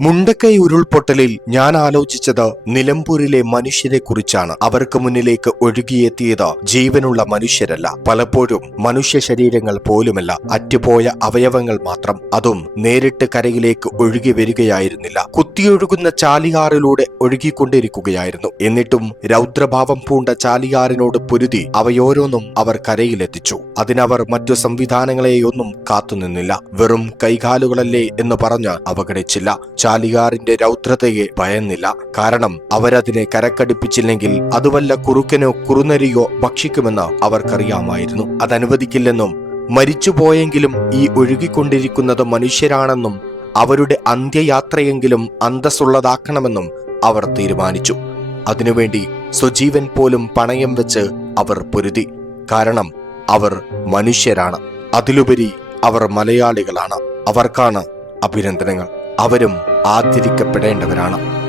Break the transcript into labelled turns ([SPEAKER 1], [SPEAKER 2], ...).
[SPEAKER 1] മുണ്ടക്കൈ ഉരുൾപൊട്ടലിൽ ഞാൻ ആലോചിച്ചത് നിലമ്പൂരിലെ മനുഷ്യരെ കുറിച്ചാണ് അവർക്ക് മുന്നിലേക്ക് ഒഴുകിയെത്തിയത് ജീവനുള്ള മനുഷ്യരല്ല. പലപ്പോഴും മനുഷ്യ ശരീരങ്ങൾ പോലുമല്ല. അറ്റുപോയ അവയവങ്ങൾ മാത്രം. അതും നേരിട്ട് കരയിലേക്ക് ഒഴുകി വരികയായിരുന്നില്ല. കുത്തിയൊഴുകുന്ന ചാലിയാറിലൂടെ ഒഴുകിക്കൊണ്ടിരിക്കുകയായിരുന്നു. എന്നിട്ടും രൗദ്രഭാവം പൂണ്ട ചാലിയാറിനോട് പൊരുതി അവയോരോന്നും അവർ കരയിലെത്തിച്ചു. അതിനവർ മറ്റു സംവിധാനങ്ങളെയൊന്നും കാത്തുനിന്നില്ല. വെറും കൈകാലുകളല്ലേ എന്ന് പറഞ്ഞ് അവഗണിച്ചില്ല. ചാലിയാറിന്റെ രൗദ്രതയെ ഭയന്നില്ല. കാരണം അവരതിനെ കരക്കടിപ്പിച്ചില്ലെങ്കിൽ അത് വല്ല കുറുക്കനോ കുറുനരിയോ ഭക്ഷിക്കുമെന്ന് അവർക്കറിയാമായിരുന്നു. അതനുവദിക്കില്ലെന്നും മരിച്ചുപോയെങ്കിലും ഈ ഒഴുകിക്കൊണ്ടിരിക്കുന്നത് മനുഷ്യരാണെന്നും അവരുടെ അന്ത്യയാത്രയെങ്കിലും അന്തസ്സുള്ളതാക്കണമെന്നും അവർ തീരുമാനിച്ചു. അതിനുവേണ്ടി സ്വജീവൻ പോലും പണയം വെച്ച് അവർ പൊരുതി. കാരണം അവർ മനുഷ്യരാണ്. അതിലുപരി അവർ മലയാളികളാണ്. അവർക്കാണ് അഭിനന്ദനങ്ങൾ. അവരും ആദരിക്കപ്പെടേണ്ടവരാണ്.